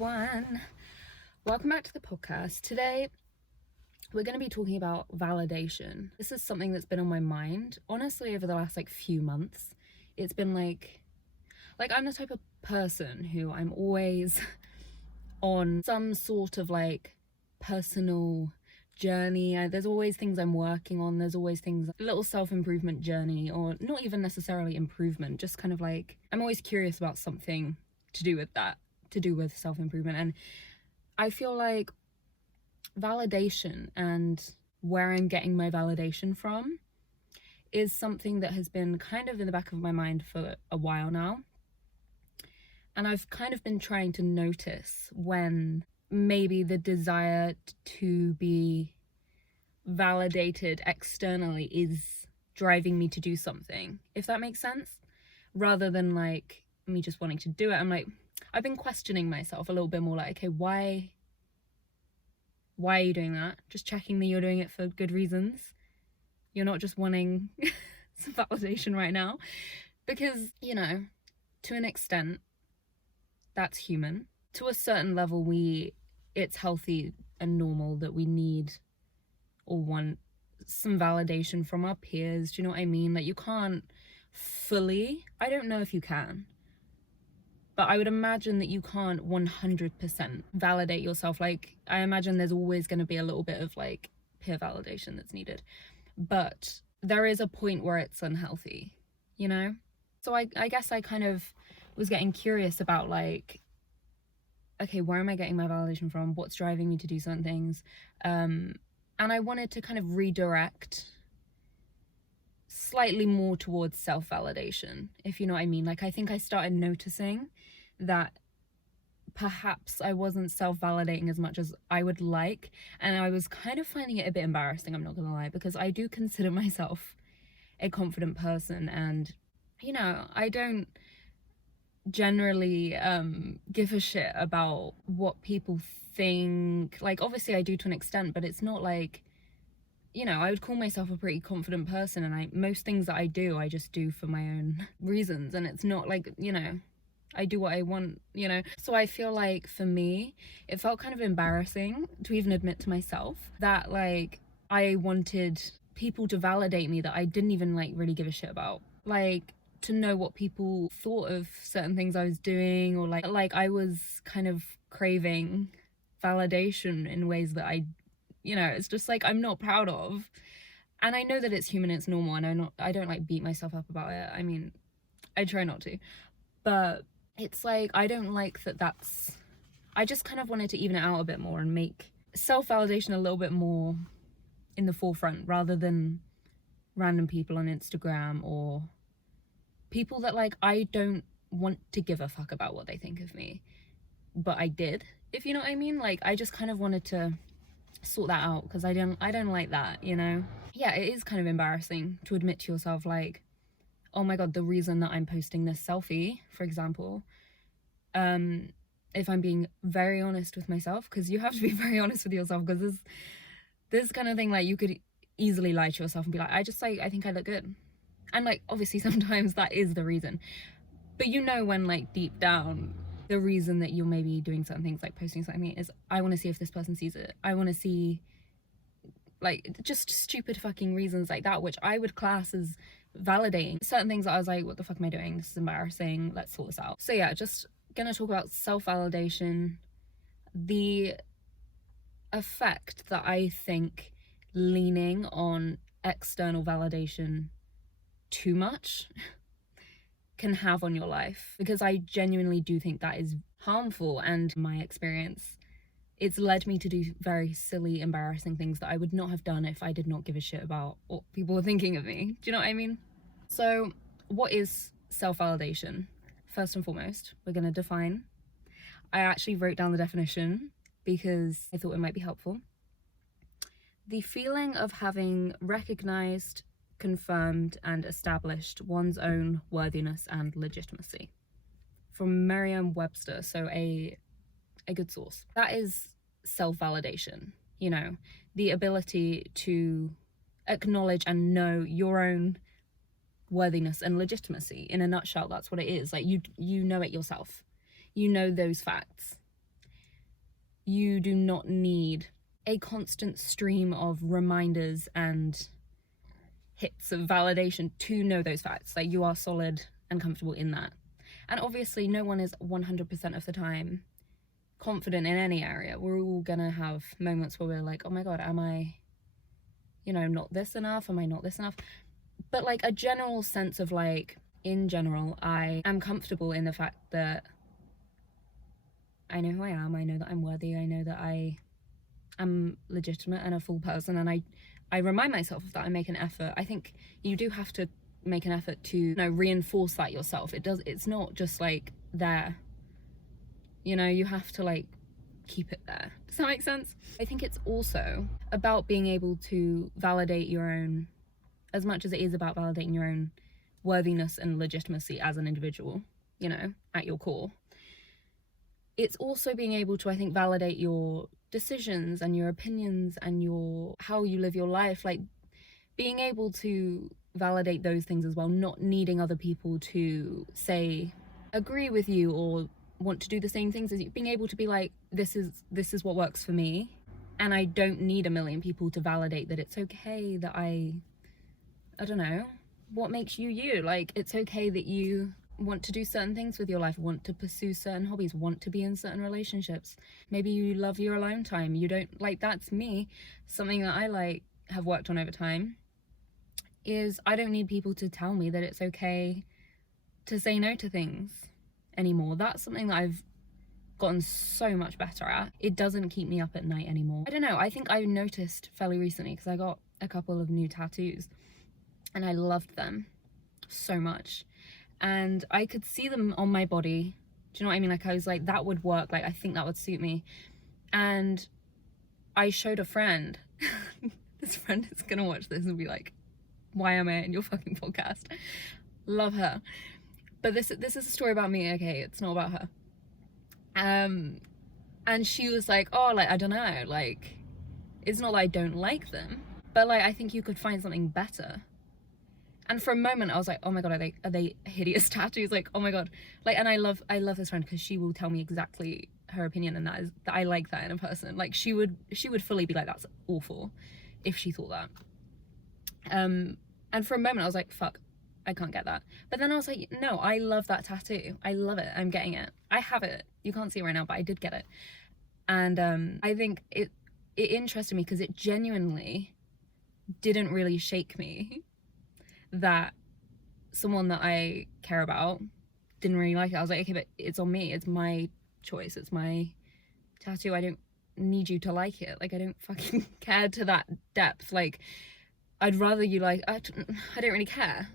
everyone. Welcome back to the podcast. Today, we're going to be talking about validation. This is something that's been on my mind, honestly, over the last few months. It's been like I'm the type of person who I'm always on some sort of personal journey. There's always things I'm working on. There's always things, a little self-improvement journey, or not even necessarily improvement, just kind of I'm always curious about something to do with that, to do with self-improvement. And I feel like validation and where I'm getting my validation from is something that has been kind of in the back of my mind for a while now. And I've kind of been trying to notice when maybe the desire to be validated externally is driving me to do something, if that makes sense, rather than me just wanting to do it. I've been questioning myself a little bit more, okay, why are you doing that? Just checking that you're doing it for good reasons. You're not just wanting some validation right now, because to an extent that's human. To a certain level, it's healthy and normal that we need or want some validation from our peers. Do you know what I mean? You can't fully, I don't know if you can, but I would imagine that you can't 100% validate yourself. I imagine there's always going to be a little bit of peer validation that's needed, but there is a point where it's unhealthy, So I guess I kind of was getting curious about okay, where am I getting my validation from? What's driving me to do certain things? And I wanted to kind of redirect slightly more towards self-validation, if you know what I mean. I think I started noticing that perhaps I wasn't self-validating as much as I would like, and I was kind of finding it a bit embarrassing, I'm not gonna lie, because I do consider myself a confident person, and I don't generally give a shit about what people think. Obviously I do to an extent, but it's not I would call myself a pretty confident person, and most things that I do, I just do for my own reasons, and it's not I do what I want, So I feel for me, it felt kind of embarrassing to even admit to myself that I wanted people to validate me that I didn't even really give a shit about. To know what people thought of certain things I was doing, or I was kind of craving validation in ways that it's just I'm not proud of. And I know that it's human, it's normal, and I don't beat myself up about it. I mean, I try not to, but it's I don't like that's I just kind of wanted to even it out a bit more and make self-validation a little bit more in the forefront, rather than random people on Instagram or people that I don't want to give a fuck about what they think of me, but I did, if you know what I mean. I just kind of wanted to sort that out, because I don't like that, Yeah, it is kind of embarrassing to admit to yourself oh my god, the reason that I'm posting this selfie, for example, if I'm being very honest with myself, because you have to be very honest with yourself, because this kind of thing, you could easily lie to yourself and be I think I look good, and obviously sometimes that is the reason, but when deep down the reason that you're maybe doing certain things, posting something, is I want to see if this person sees it. I want to see just stupid fucking reasons like that, which I would class as validating. Certain things that I was what the fuck am I doing? This is embarrassing. Let's sort this out. So yeah, just gonna talk about self-validation, the effect that I think leaning on external validation too much can have on your life, because I genuinely do think that is harmful. And my experience, it's led me to do very silly, embarrassing things that I would not have done if I did not give a shit about what people were thinking of me. Do you know what I mean? So what is self-validation? First and foremost, we're going to define. I actually wrote down the definition because I thought it might be helpful. The feeling of having recognized, confirmed, and established one's own worthiness and legitimacy. From Merriam-Webster, so a good source. That is self-validation, the ability to acknowledge and know your own worthiness and legitimacy. In a nutshell, that's what it is. You know it yourself. You know those facts. you do not need a constant stream of reminders and hits of validation to know those facts. Like, you are solid and comfortable in that. And obviously no one is 100% of the time confident in any area. We're all gonna have moments where we're like, oh my god, am I, not this enough? Am I not this enough? But like a general sense of like, in general, I am comfortable in the fact that I know who I am, I know that I'm worthy, I know that I am legitimate and a full person, and I remind myself of that. I make an effort. I think you do have to make an effort to reinforce that yourself. It's not just like there, you have to like keep it there. Does that make sense? I think it's also about being able to validate your own, as much as it is about validating your own worthiness and legitimacy as an individual, at your core. It's also being able to, I think, validate your decisions and your opinions and how you live your life, like being able to validate those things as well, not needing other people to say agree with you or want to do the same things as you, being able to be like, this is what works for me, and I don't need a million people to validate that it's okay that I don't know, what makes you you. Like, it's okay that you want to do certain things with your life, want to pursue certain hobbies, want to be in certain relationships. Maybe you love your alone time. You don't, like, that's me. Something that I like have worked on over time is I don't need people to tell me that it's okay to say no to things anymore. That's something that I've gotten so much better at. It doesn't keep me up at night anymore. I don't know, I think I noticed fairly recently, because I got a couple of new tattoos and I loved them so much, and I could see them on my body. Do you know what I mean? Like, I was like, that would work, like I think that would suit me. And I showed a friend. This friend is gonna watch this and be like, why am I in your fucking podcast? Love her. But this is a story about me, okay? It's not about her. And she was like, oh, like, I don't know, like, it's not that I don't like them, but like, I think you could find something better. And for a moment I was like, oh my god, are they hideous tattoos? Like, oh my god. Like, and I love this friend because she will tell me exactly her opinion, and that I like that in a person. Like, she would fully be like, that's awful, if she thought that. And for a moment I was like, fuck, I can't get that. But then I was like, no, I love that tattoo. I love it. I'm getting it. I have it. You can't see it right now, but I did get it. And I think it interested me because it genuinely didn't really shake me that someone that I care about didn't really like it. I was like, okay, but it's on me. It's my choice. It's my tattoo. I don't need you to like it. Like, I don't fucking care to that depth. Like, I'd rather you like, I don't really care.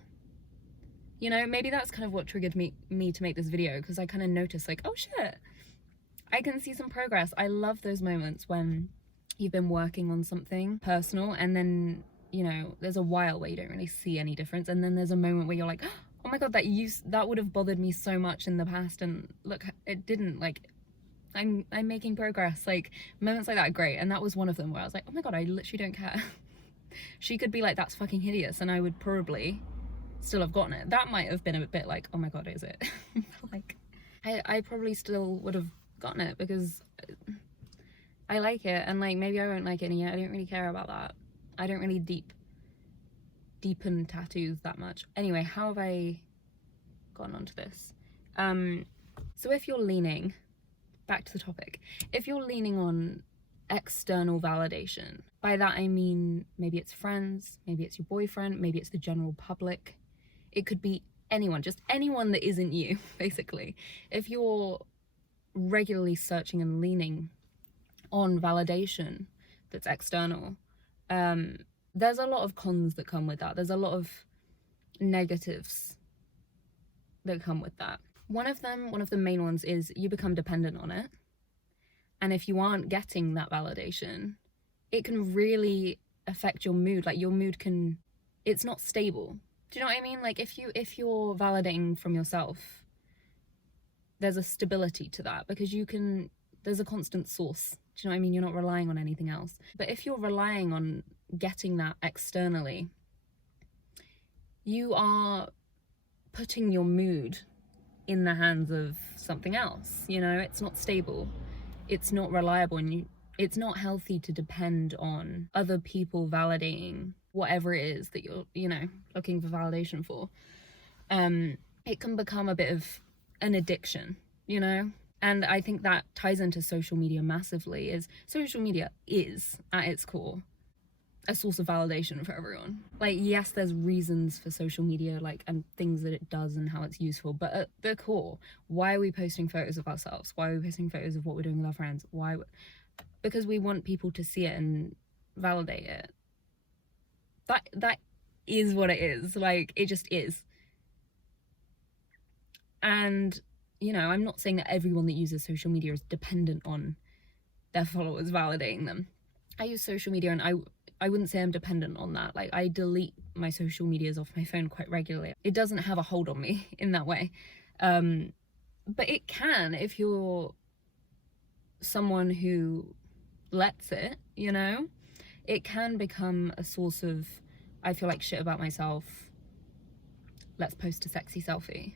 Maybe that's kind of what triggered me to make this video, because I kind of noticed like, oh shit, I can see some progress. I love those moments when you've been working on something personal and then, there's a while where you don't really see any difference, and then there's a moment where you're like, oh my god, that would have bothered me so much in the past, and look, it didn't. Like, I'm making progress. Like, moments like that are great, and that was one of them where I was like, oh my god, I literally don't care. She could be like, that's fucking hideous, and I would probably still have gotten it. That might have been a bit like, oh my god, is it? Like, I probably still would have gotten it because I like it, and like, maybe I won't like it in a year. I don't really care about that. I don't really deepen tattoos that much. Anyway, how have I gotten onto this? So if you're leaning, back to the topic, if you're leaning on external validation, by that I mean maybe it's friends, maybe it's your boyfriend, maybe it's the general public, it could be anyone, just anyone that isn't you, basically. If you're regularly searching and leaning on validation that's external, there's a lot of cons that come with that. There's a lot of negatives that come with that. One of the main ones is you become dependent on it. And if you aren't getting that validation, it can really affect your mood. Like, your mood it's not stable. Do you know what I mean? Like, if you're validating from yourself, there's a stability to that, because there's a constant source. Do you know what I mean? You're not relying on anything else. But if you're relying on getting that externally, you are putting your mood in the hands of something else. It's not stable. it's not reliable, and it's not healthy to depend on other people validating whatever it is that you're, looking for validation for. It can become a bit of an addiction, and I think that ties into social media massively. Is social media is at its core a source of validation for everyone. Like, yes, there's reasons for social media, like, and things that it does and how it's useful, but at the core, why are we posting photos of ourselves? Why are we posting photos of what we're doing with our friends? Why? Because we want people to see it and validate it. That is what it is. Like, it just is. And I'm not saying that everyone that uses social media is dependent on their followers validating them. I use social media, and I wouldn't say I'm dependent on that. Like, I delete my social medias off my phone quite regularly. It doesn't have a hold on me in that way. But it can if you're someone who lets it, It can become a source of, I feel like shit about myself. Let's post a sexy selfie.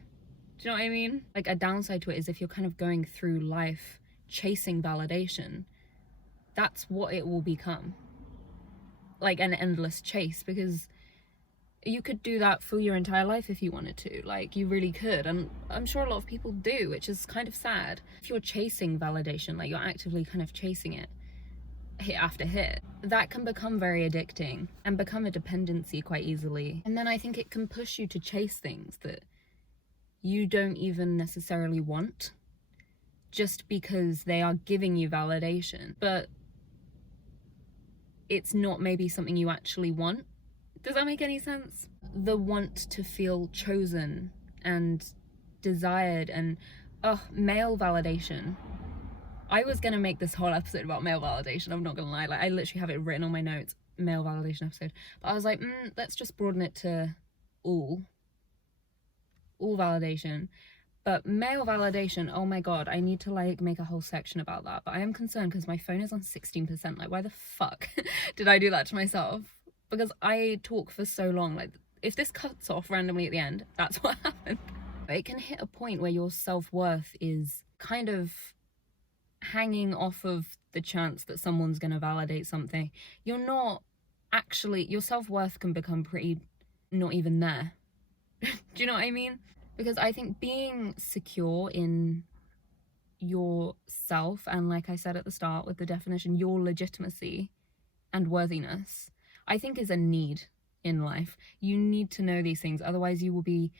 Do you know what I mean? Like, a downside to it is if you're kind of going through life chasing validation, that's what it will become. Like, an endless chase, because you could do that for your entire life if you wanted to. Like, you really could, and I'm sure a lot of people do, which is kind of sad. If you're chasing validation, like, you're actively kind of chasing it hit after hit, that can become very addicting and become a dependency quite easily. And then I think it can push you to chase things that you don't even necessarily want, just because they are giving you validation, but it's not maybe something you actually want. Does that make any sense? The want to feel chosen and desired, and male validation. I was gonna make this whole episode about male validation, I'm not gonna lie. Like, I literally have it written on my notes, male validation episode, but I was like, let's just broaden it to all validation. But male validation, oh my god, I need to like make a whole section about that. But I am concerned because my phone is on 16%. Like, why the fuck did I do that to myself? Because I talk for so long. Like, if this cuts off randomly at the end, that's what happened. But it can hit a point where your self-worth is kind of hanging off of the chance that someone's going to validate something. You're not actually, your self-worth can become pretty not even there. Do you know what I mean? Because I think being secure in yourself, and like I said at the start with the definition, your legitimacy and worthiness, I think is a need in life. You need to know these things, otherwise you will be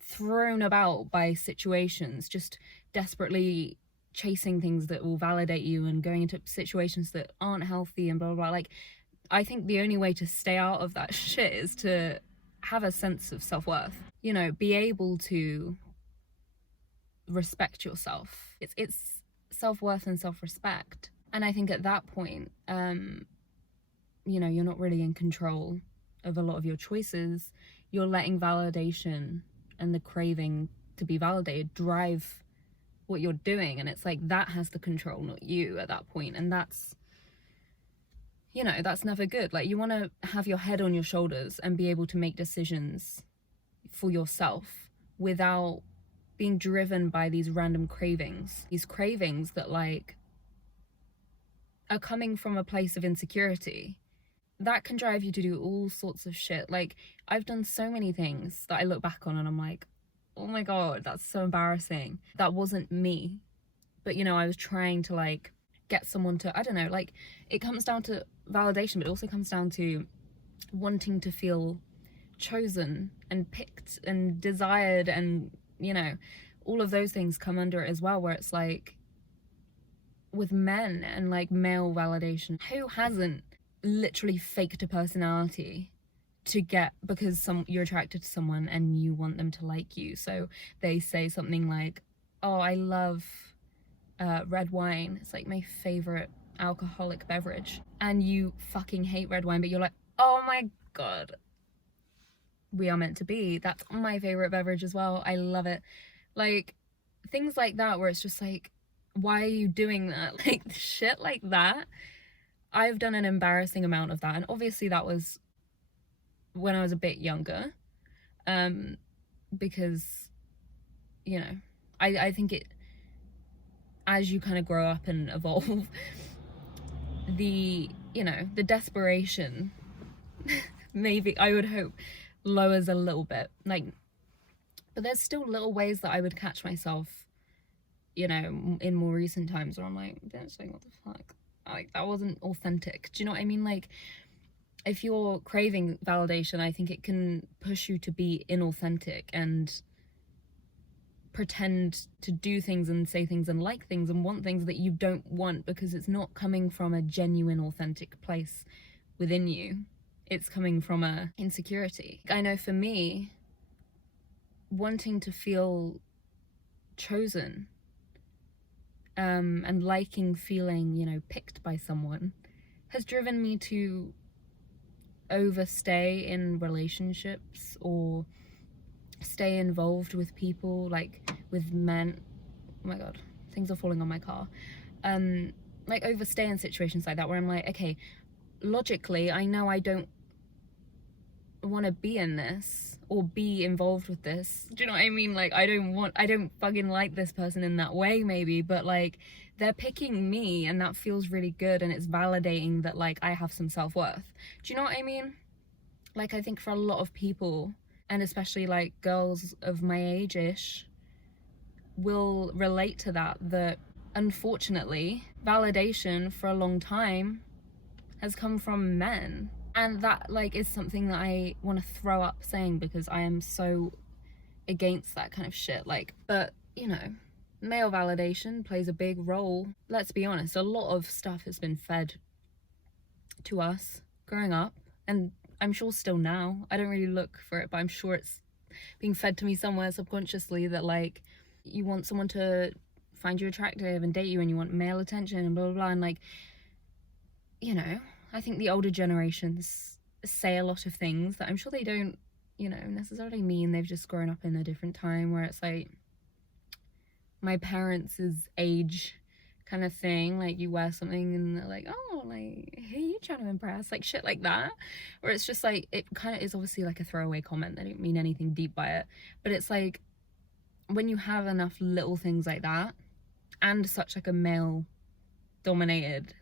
thrown about by situations, just desperately chasing things that will validate you and going into situations that aren't healthy and blah blah blah. Like, I think the only way to stay out of that shit is to have a sense of self-worth, be able to respect yourself. It's self-worth and self-respect. And I think at that point, you're not really in control of a lot of your choices. You're letting validation and the craving to be validated drive what you're doing, and it's like that has the control, not you, at that point. And that's never good. Like, you want to have your head on your shoulders and be able to make decisions for yourself without being driven by these random cravings that like are coming from a place of insecurity. That can drive you to do all sorts of shit. Like, I've done so many things that I look back on and I'm like, oh my god, that's so embarrassing. That wasn't me. But I was trying to like get someone to, I don't know, like, it comes down to validation, but it also comes down to wanting to feel chosen and picked and desired, and all of those things come under it as well, where it's like with men and like male validation, who hasn't literally faked a personality to get, because you're attracted to someone and you want them to like you, so they say something like, oh, I love red wine, it's like my favorite alcoholic beverage, and you fucking hate red wine, but you're like, oh my god, we are meant to be, that's my favorite beverage as well, I love it. Like, things like that, where it's just like, why are you doing that? Like, shit like that. I've done an embarrassing amount of that, and obviously that was when I was a bit younger, because I think as you kind of grow up and evolve, the, you know, the desperation, maybe, I would hope, lowers a little bit. Like, but there's still little ways that I would catch myself, you know, in more recent times where I'm like, bitch, like, what the fuck? Like, that wasn't authentic. Do you know what I mean? Like, if you're craving validation, I think it can push you to be inauthentic and pretend to do things and say things and like things and want things that you don't want, because it's not coming from a genuine, authentic place within you. It's coming from a insecurity. I know for me, wanting to feel chosen, and liking feeling, you know, picked by someone, has driven me to overstay in relationships or stay involved with people, like with men. Oh my god, things are falling on my car. Like overstay in situations like that where I'm like, okay, logically I know I don't want to be in this or be involved with this. Do you know what I mean? Like, I don't fucking like this person in that way, maybe, but like, they're picking me and that feels really good, and it's validating that like I have some self-worth. Do you know what I mean? Like, I think for a lot of people, and especially like girls of my age-ish, will relate to that unfortunately validation for a long time has come from men. And that like is something that I want to throw up saying, because I am so against that kind of shit. Like, but you know, male validation plays a big role. Let's be honest, a lot of stuff has been fed to us growing up, and I'm sure still now. I don't really look for it, but I'm sure it's being fed to me somewhere subconsciously, that like, you want someone to find you attractive and date you, and you want male attention and blah blah blah. And like, you know, I think the older generations say a lot of things that I'm sure they don't, you know, necessarily mean. They've just grown up in a different time where it's like my parents' age kind of thing. Like, you wear something and they're like, oh, like, who are you trying to impress? Like, shit like that. Where it's just like, it kind of is obviously like a throwaway comment. They don't mean anything deep by it. But it's like, when you have enough little things like that, and such like a male dominated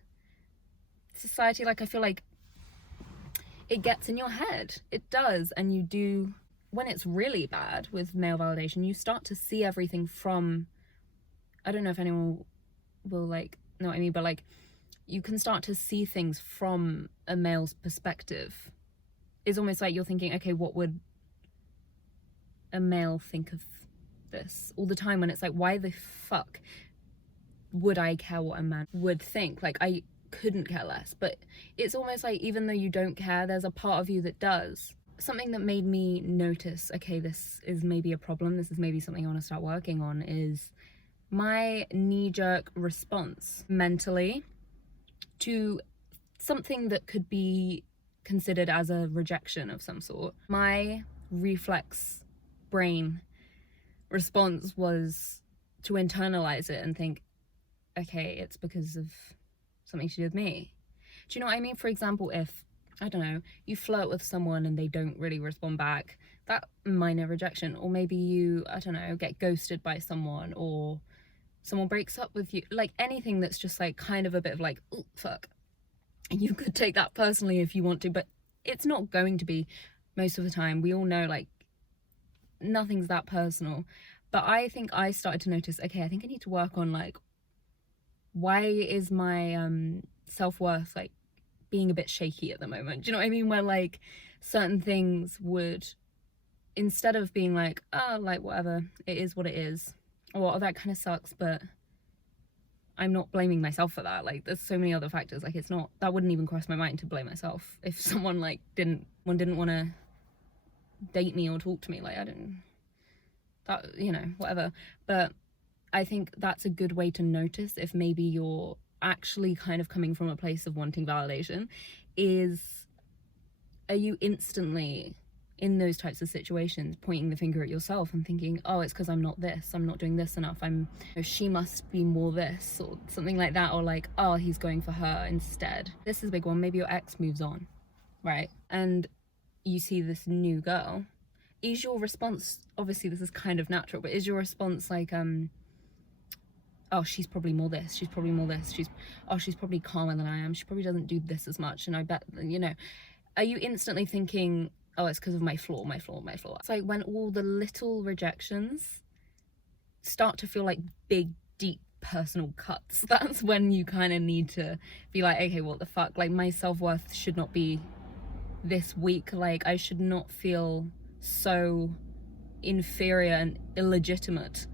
society, like, I feel like it gets in your head. It does. And you do, when it's really bad with male validation, you start to see everything from, I don't know if anyone will like know what I mean, but like, you can start to see things from a male's perspective. It's almost like you're thinking, okay, what would a male think of this all the time, when it's like, why the fuck would I care what a man would think? Like, I couldn't care less. But it's almost like, even though you don't care, there's a part of you that does. Something that made me notice, okay, this is maybe a problem, this is maybe something I want to start working on, is my knee-jerk response mentally to something that could be considered as a rejection of some sort. My reflex brain response was to internalize it and think, okay, it's because of something to do with me. Do you know what I mean? For example, if, I don't know, you flirt with someone and they don't really respond back, that minor rejection. Or maybe you, I don't know, get ghosted by someone, or someone breaks up with you, like anything that's just like kind of a bit of like, oh fuck. And you could take that personally if you want to, but it's not going to be most of the time. We all know, like, nothing's that personal. But I think I started to notice, okay, I think I need to work on like, why is my self-worth like being a bit shaky at the moment? Do you know what I mean? Where like certain things would, instead of being like, oh, like whatever, it is what it is, or oh, that kind of sucks, but I'm not blaming myself for that. Like, there's so many other factors. Like, it's not, that wouldn't even cross my mind to blame myself if someone like didn't want to date me or talk to me. Like, I don't, that, you know, whatever. But I think that's a good way to notice if maybe you're actually kind of coming from a place of wanting validation, is, are you instantly in those types of situations pointing the finger at yourself and thinking, oh, it's because I'm not this, I'm not doing this enough, she must be more this, or something like that, or like, oh, he's going for her instead. This is a big one. Maybe your ex moves on, right, and you see this new girl. Is your response, obviously this is kind of natural, but is your response like, oh, she's probably more this, she's probably more this, she's probably calmer than I am, she probably doesn't do this as much, and I bet, you know, are you instantly thinking, oh, it's because of my flaw, my flaw, my flaw? It's like when all the little rejections start to feel like big, deep personal cuts, that's when you kind of need to be like, okay, what the fuck, like my self-worth should not be this weak, like I should not feel so inferior and illegitimate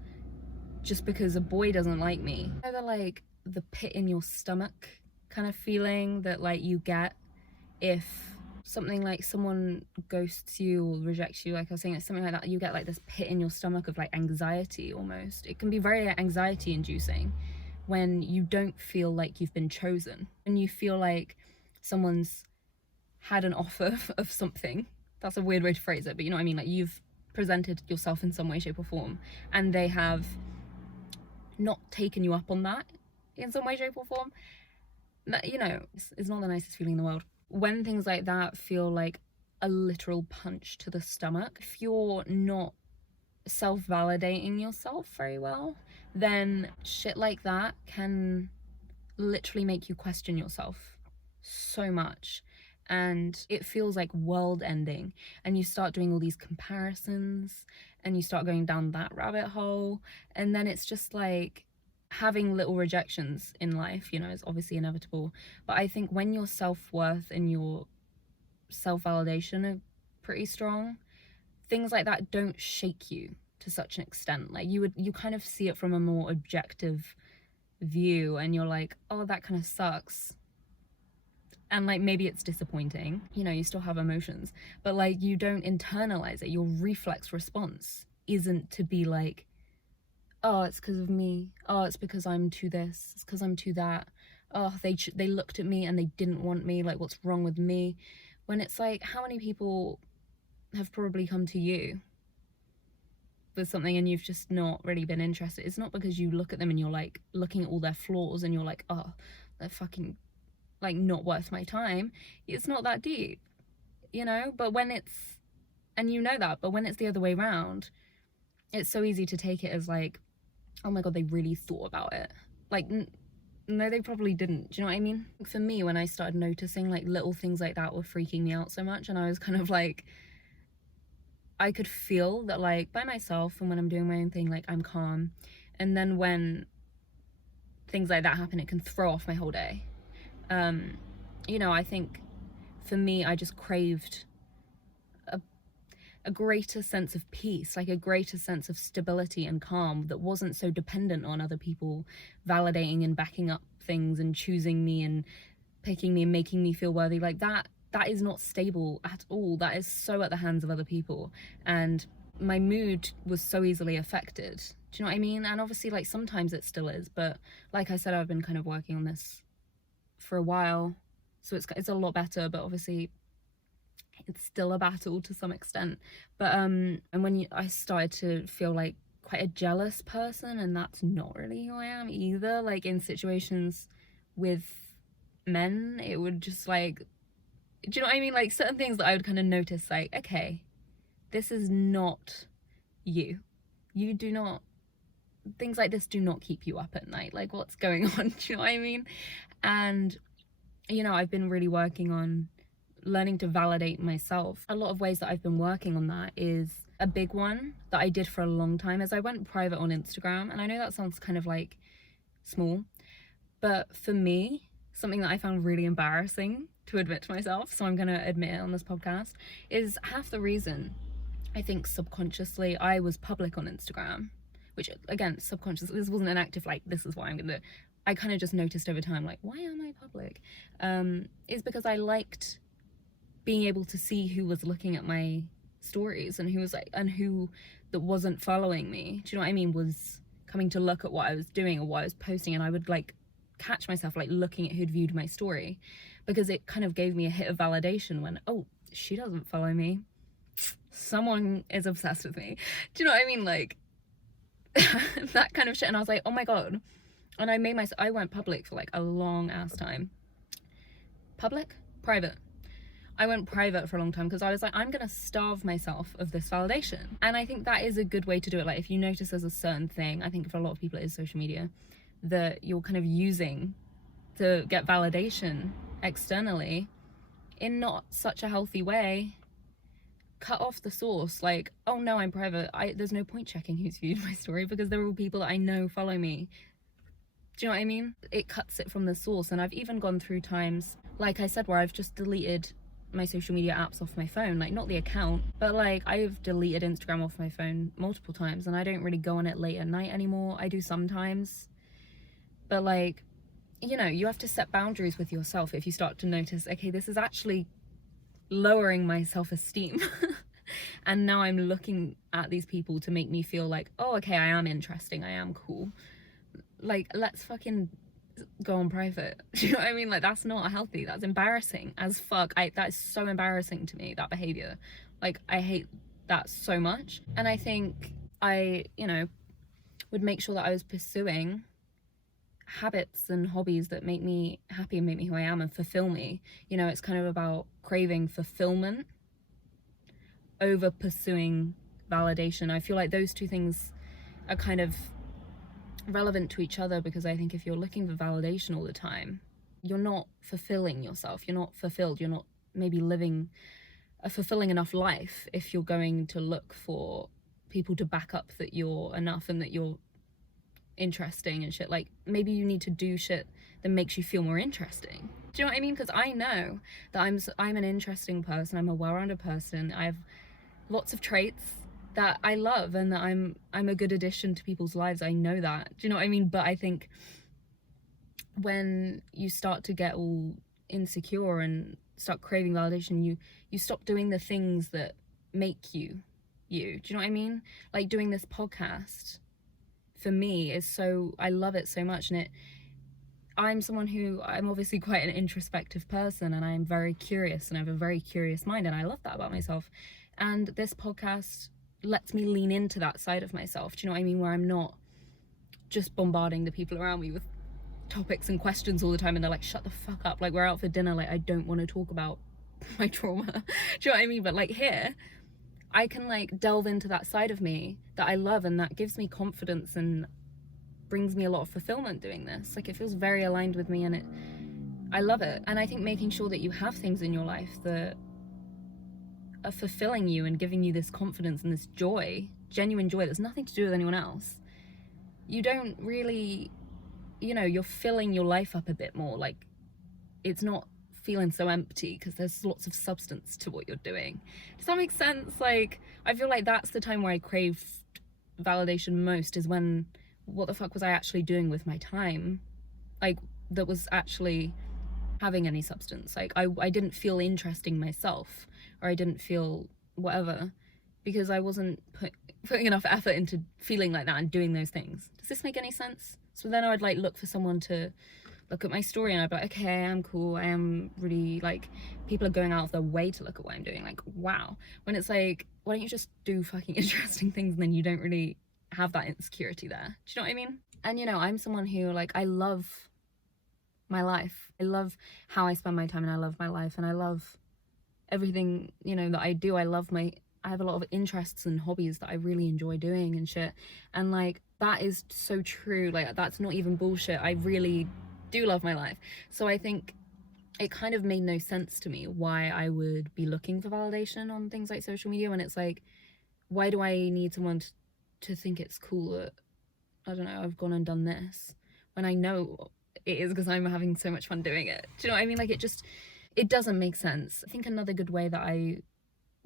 just because a boy doesn't like me. Either like the pit in your stomach kind of feeling that like you get if something like someone ghosts you or rejects you, like I was saying, it's something like that, you get like this pit in your stomach of like anxiety almost. It can be very anxiety inducing when you don't feel like you've been chosen, and you feel like someone's had an offer of something. That's a weird way to phrase it, but you know what I mean, like you've presented yourself in some way, shape or form, and they have not taken you up on that in some way, shape or form. That, you know, it's not the nicest feeling in the world. When things like that feel like a literal punch to the stomach, if you're not self-validating yourself very well, then shit like that can literally make you question yourself so much, and it feels like world ending, and you start doing all these comparisons and you start going down that rabbit hole, and then it's just like having little rejections in life, you know, is obviously inevitable. But I think when your self-worth and your self-validation are pretty strong, things like that don't shake you to such an extent. Like you kind of see it from a more objective view, and you're like, oh, that kind of sucks, and like maybe it's disappointing, you know, you still have emotions, but like you don't internalize it. Your reflex response isn't to be like, oh, it's because of me, oh, it's because I'm too this, it's because I'm too that, oh, they looked at me and they didn't want me, like what's wrong with me? When it's like, how many people have probably come to you with something and you've just not really been interested? It's not because you look at them and you're like looking at all their flaws and you're like, oh, they're fucking like not worth my time. It's not that deep, you know. But when it's, and you know that, but when it's the other way around, it's so easy to take it as like, oh my god, they really thought about it. Like, no, they probably didn't. Do you know what I mean? For me, when I started noticing like little things like that were freaking me out so much, and I was kind of like, I could feel that like by myself and when I'm doing my own thing, like I'm calm, and then when things like that happen, it can throw off my whole day. You know, I think for me, I just craved a greater sense of peace, like a greater sense of stability and calm that wasn't so dependent on other people validating and backing up things and choosing me and picking me and making me feel worthy. Like that is not stable at all. That is so at the hands of other people, and my mood was so easily affected. Do you know what I mean? And obviously, like sometimes it still is, but like I said, I've been kind of working on this for a while, so it's a lot better, but obviously it's still a battle to some extent. But and when I started to feel like quite a jealous person, and that's not really who I am either. Like in situations with men, it would just like, do you know what I mean? Like certain things that I would kind of notice, like, okay, this is not you. You do not, things like this do not keep you up at night. Like what's going on? Do you know what I mean? And, you know, I've been really working on learning to validate myself. A lot of ways that I've been working on that is, a big one that I did for a long time is I went private on Instagram. And I know that sounds kind of like small, but for me, something that I found really embarrassing to admit to myself, so I'm going to admit it on this podcast, is half the reason I think subconsciously I was public on Instagram, which again, subconscious, this wasn't an active like, this is what I'm going to do. I kind of just noticed over time, like, why am I public? Is because I liked being able to see who was looking at my stories and who was like, and who that wasn't following me, do you know what I mean, was coming to look at what I was doing or what I was posting, and I would like catch myself like looking at who'd viewed my story, because it kind of gave me a hit of validation when, oh, she doesn't follow me, someone is obsessed with me, do you know what I mean, like that kind of shit. And I was like, oh my god. And I went public for like a long ass time. Private. I went private for a long time because I was like, I'm gonna starve myself of this validation. And I think that is a good way to do it. Like if you notice there's a certain thing, I think for a lot of people it is social media, that you're kind of using to get validation externally in not such a healthy way, cut off the source. Like, oh no, I'm private, there's no point checking who's viewed my story because there are people that I know follow me. Do you know what I mean? It cuts it from the source. And I've even gone through times, like I said, where I've just deleted my social media apps off my phone, like not the account, but like I've deleted Instagram off my phone multiple times, and I don't really go on it late at night anymore. I do sometimes, but like, you know, you have to set boundaries with yourself if you start to notice, okay, this is actually lowering my self-esteem. And now I'm looking at these people to make me feel like, oh, okay, I am interesting, I am cool. Like, let's fucking go on private. Do you know what I mean? Like, that's not healthy. That's embarrassing as fuck. That is so embarrassing to me, that behavior. Like, I hate that so much. And I think I, you know, would make sure that I was pursuing habits and hobbies that make me happy and make me who I am and fulfill me. You know, it's kind of about craving fulfillment over pursuing validation. I feel like those two things are kind of relevant to each other, because I think if you're looking for validation all the time, you're not fulfilling yourself, you're not fulfilled, you're not maybe living a fulfilling enough life if you're going to look for people to back up that you're enough and that you're interesting and shit. Like, maybe you need to do shit that makes you feel more interesting. Do you know what I mean? Because I know that I'm an interesting person, I'm a well-rounded person, I have lots of traits that I love and that I'm a good addition to people's lives. I know that. Do you know what I mean? But I think when you start to get all insecure and start craving validation, you stop doing the things that make you. Do you know what I mean? Like, doing this podcast for me is so, I love it so much, and I'm someone who, I'm obviously quite an introspective person, and I'm very curious and I have a very curious mind, and I love that about myself. And this podcast lets me lean into that side of myself. Do you know what I mean? Where I'm not just bombarding the people around me with topics and questions all the time, and they're like, shut the fuck up. Like, we're out for dinner, like, I don't want to talk about my trauma. Do you know what I mean? But like, here I can like delve into that side of me that I love, and that gives me confidence and brings me a lot of fulfillment doing this. Like, it feels very aligned with me, and I love it. And I think making sure that you have things in your life that are fulfilling you and giving you this confidence and this joy, genuine joy that's nothing to do with anyone else, you don't really, you know, you're filling your life up a bit more. Like, it's not feeling so empty because there's lots of substance to what you're doing. Does that make sense? Like, I feel like that's the time where I craved validation most, is when, what the fuck was I actually doing with my time, like, that was actually having any substance. Like, I didn't feel interesting myself, or I didn't feel whatever, because I wasn't putting enough effort into feeling like that and doing those things. Does this make any sense? So then I would like look for someone to look at my story, and I'd be like, okay, I am cool, I am really, like, people are going out of their way to look at what I'm doing, like, wow. When it's like, why don't you just do fucking interesting things, and then you don't really have that insecurity there. Do you know what I mean? And you know, I'm someone who, like, I love my life, I love how I spend my time, and I love my life, and I love everything, you know, that I do. I have a lot of interests and hobbies that I really enjoy doing and shit, and like, that is so true. Like, that's not even bullshit. I really do love my life. So I think it kind of made no sense to me why I would be looking for validation on things like social media, when it's like, why do I need someone to think it's cool that, I don't know, I've gone and done this, when I know it is because I'm having so much fun doing it. Do you know what I mean? Like, it doesn't make sense. I think another good way that I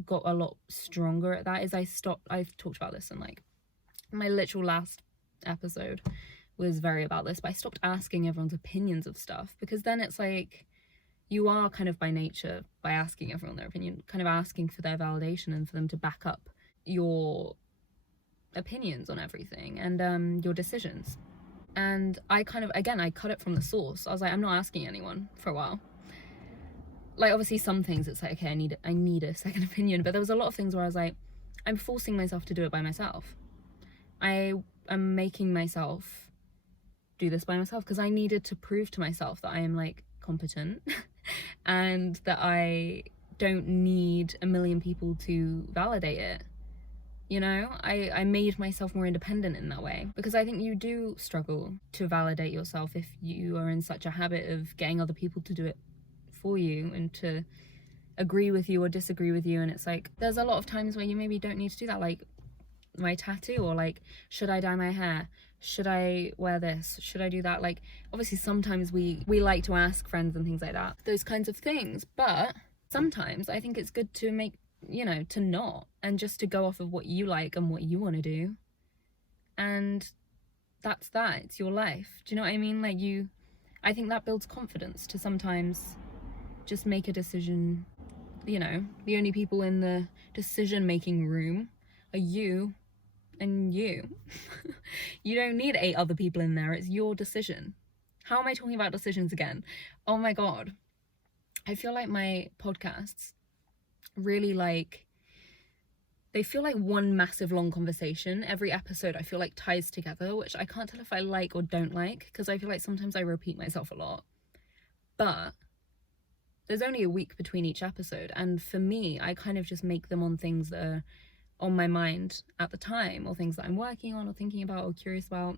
got a lot stronger at that is I've talked about this in like my literal last episode was very about this, but I stopped asking everyone's opinions of stuff, because then it's like, you are kind of by nature, by asking everyone their opinion, kind of asking for their validation and for them to back up your opinions on everything and your decisions. And I kind of, again, I cut it from the source. I was like, I'm not asking anyone for a while. Like, obviously some things it's like, okay, I need a second opinion, but there was a lot of things where I was like, I'm forcing myself to do it by myself. I am making myself do this by myself because I needed to prove to myself that I am like competent and that I don't need a million people to validate it. You know, I made myself more independent in that way, because I think you do struggle to validate yourself if you are in such a habit of getting other people to do it for you and to agree with you or disagree with you. And it's like, there's a lot of times where you maybe don't need to do that, like my tattoo, or like, should I dye my hair, should I wear this, should I do that? Like, obviously sometimes we like to ask friends and things like that, those kinds of things, but sometimes I think it's good to make, you know, to not, and just to go off of what you like and what you want to do, and that's that. It's your life. Do you know what I mean? Like, I think that builds confidence to sometimes just make a decision. You know, the only people in the decision making room are you and you. You don't need 8 other people in there. It's your decision. How am I talking about decisions again? Oh my god, I feel like my podcasts really, like, they feel like one massive long conversation. Every episode I feel like ties together, which I can't tell if I like or don't like, because I feel like sometimes I repeat myself a lot. But there's only a week between each episode, and for me, I kind of just make them on things that are on my mind at the time, or things that I'm working on or thinking about or curious about.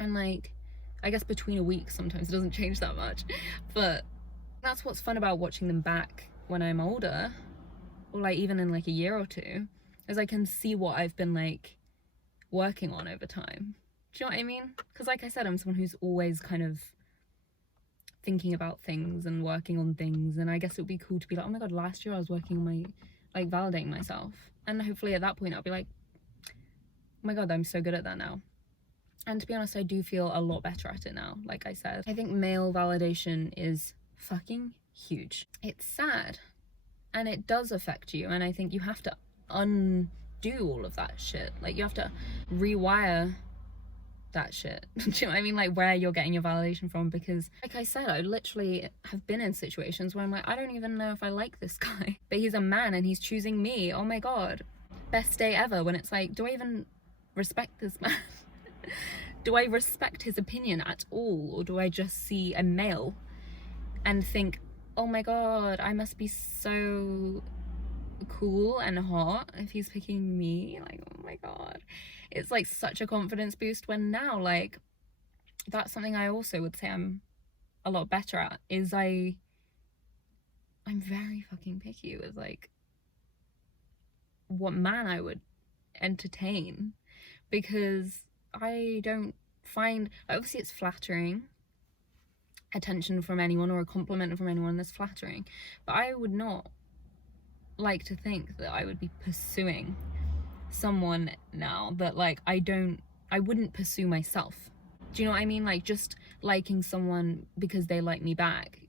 And like, I guess between a week sometimes it doesn't change that much, but that's what's fun about watching them back when I'm older, or like even in like a year or two, is I can see what I've been like working on over time. Do you know what I mean? Because like I said, I'm someone who's always kind of thinking about things and working on things, and I guess it would be cool to be like, oh my god, last year I was working on my, like, validating myself, and hopefully at that point I'll be like, oh my god, I'm so good at that now. And to be honest, I do feel a lot better at it now. Like I said, I think male validation is fucking huge. It's sad, and it does affect you, and I think you have to undo all of that shit. Like, you have to rewire that shit. Do you know what I mean? Like, where you're getting your validation from, because like I said, I literally have been in situations where I'm like, I don't even know if I like this guy, but he's a man and he's choosing me. Oh my god, best day ever. When it's like, do I even respect this man? Do I respect his opinion at all, or do I just see a male and think, oh my god, I must be so cool and hot if he's picking me? Like, oh my god, it's like such a confidence boost. When now, like, that's something I also would say I'm a lot better at, is I'm very fucking picky with like what man I would entertain, because I don't find, obviously it's flattering, attention from anyone or a compliment from anyone that's flattering, but I would not like to think that I would be pursuing someone now that, like, I wouldn't pursue myself. Do you know what I mean? Like, just liking someone because they like me back,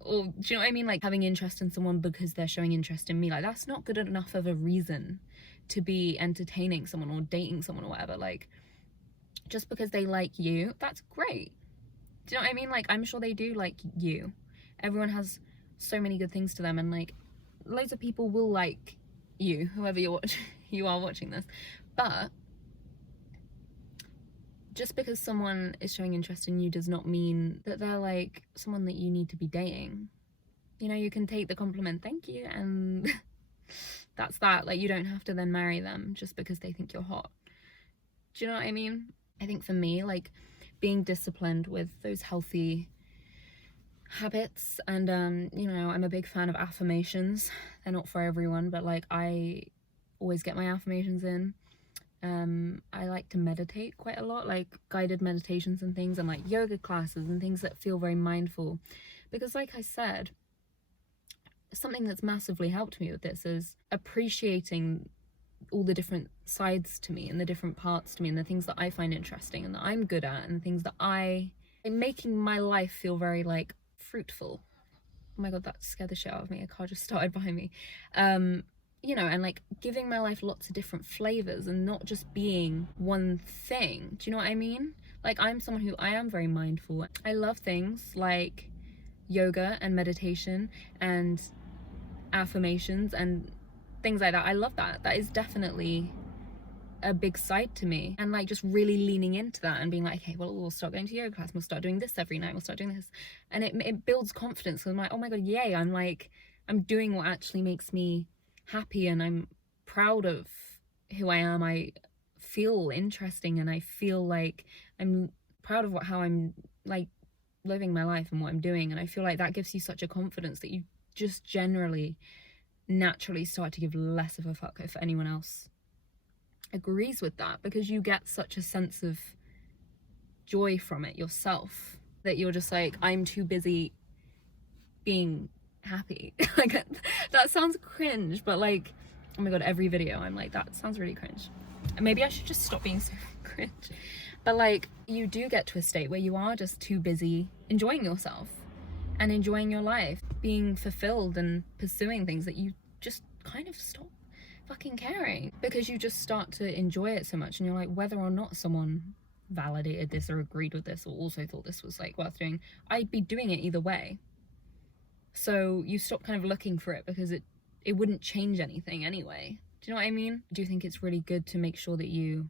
or do you know what I mean, like having interest in someone because they're showing interest in me, like, that's not good enough of a reason to be entertaining someone or dating someone or whatever. Like, just because they like you, that's great. Do you know what I mean? Like, I'm sure they do like you. Everyone has so many good things to them, and like, loads of people will like you, whoever you are watching this. But just because someone is showing interest in you does not mean that they're like someone that you need to be dating. You know, you can take the compliment, thank you, and that's that. Like, you don't have to then marry them just because they think you're hot. Do you know what I mean? I think for me, like, being disciplined with those healthy habits, and you know, I'm a big fan of affirmations. They're not for everyone, but like, I always get my affirmations in. I like to meditate quite a lot, like guided meditations and things, and like yoga classes and things that feel very mindful, because like I said, something that's massively helped me with this is appreciating all the different sides to me and the different parts to me and the things that I find interesting and that I'm good at, and things that making my life feel very like fruitful. Oh my god, that scared the shit out of me. A car just started behind me. You know, and like giving my life lots of different flavors and not just being one thing. Do you know what I mean? Like, I'm someone who, I am very mindful. I love things like yoga and meditation and affirmations and things like that. I love that. That is definitely a big side to me, and like just really leaning into that and being like, okay, well, we'll start going to yoga class, we'll start doing this every night, we'll start doing this, and it builds confidence, because I'm like, oh my god, yay, I'm doing what actually makes me happy, and I'm proud of who I am. I feel interesting, and I feel like I'm proud of how I'm like living my life and what I'm doing. And I feel like that gives you such a confidence that you just generally naturally start to give less of a fuck if anyone else agrees with that, because you get such a sense of joy from it yourself that you're just like, I'm too busy being happy. Like, that sounds cringe, but like, oh my god, every video I'm like, that sounds really cringe. Maybe I should just stop being so cringe. But like, you do get to a state where you are just too busy enjoying yourself and enjoying your life, being fulfilled and pursuing things, that you just kind of stop fucking caring, because you just start to enjoy it so much. And you're like, whether or not someone validated this or agreed with this or also thought this was like worth doing, I'd be doing it either way. So you stop kind of looking for it, because it wouldn't change anything anyway. Do you know what I mean? I do think it's really good to make sure that you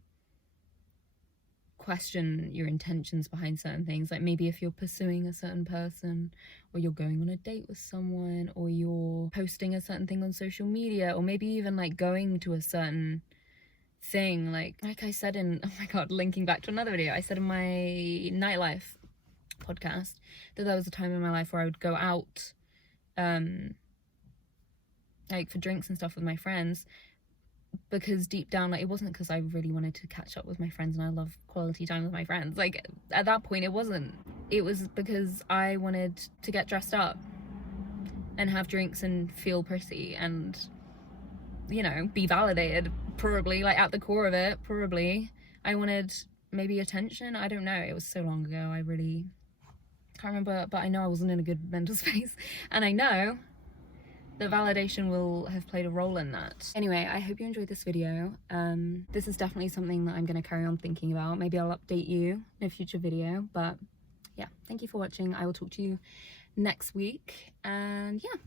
question your intentions behind certain things. Like, maybe if you're pursuing a certain person, or you're going on a date with someone, or you're posting a certain thing on social media, or maybe even like going to a certain thing, like I said in, oh my god, linking back to another video, I said in my nightlife podcast that there was a time in my life where I would go out like for drinks and stuff with my friends, because deep down, like, it wasn't because I really wanted to catch up with my friends, and I love quality time with my friends. Like, at that point it wasn't. It was because I wanted to get dressed up and have drinks and feel pretty and, you know, be validated, probably. Like, at the core of it, probably I wanted maybe attention. I don't know, it was so long ago, I really can't remember, but I know I wasn't in a good mental space, and I know that validation will have played a role in that. Anyway, I hope you enjoyed this video. This is definitely something that I'm going to carry on thinking about. Maybe I'll update you in a future video, but yeah, thank you for watching. I will talk to you next week, and yeah.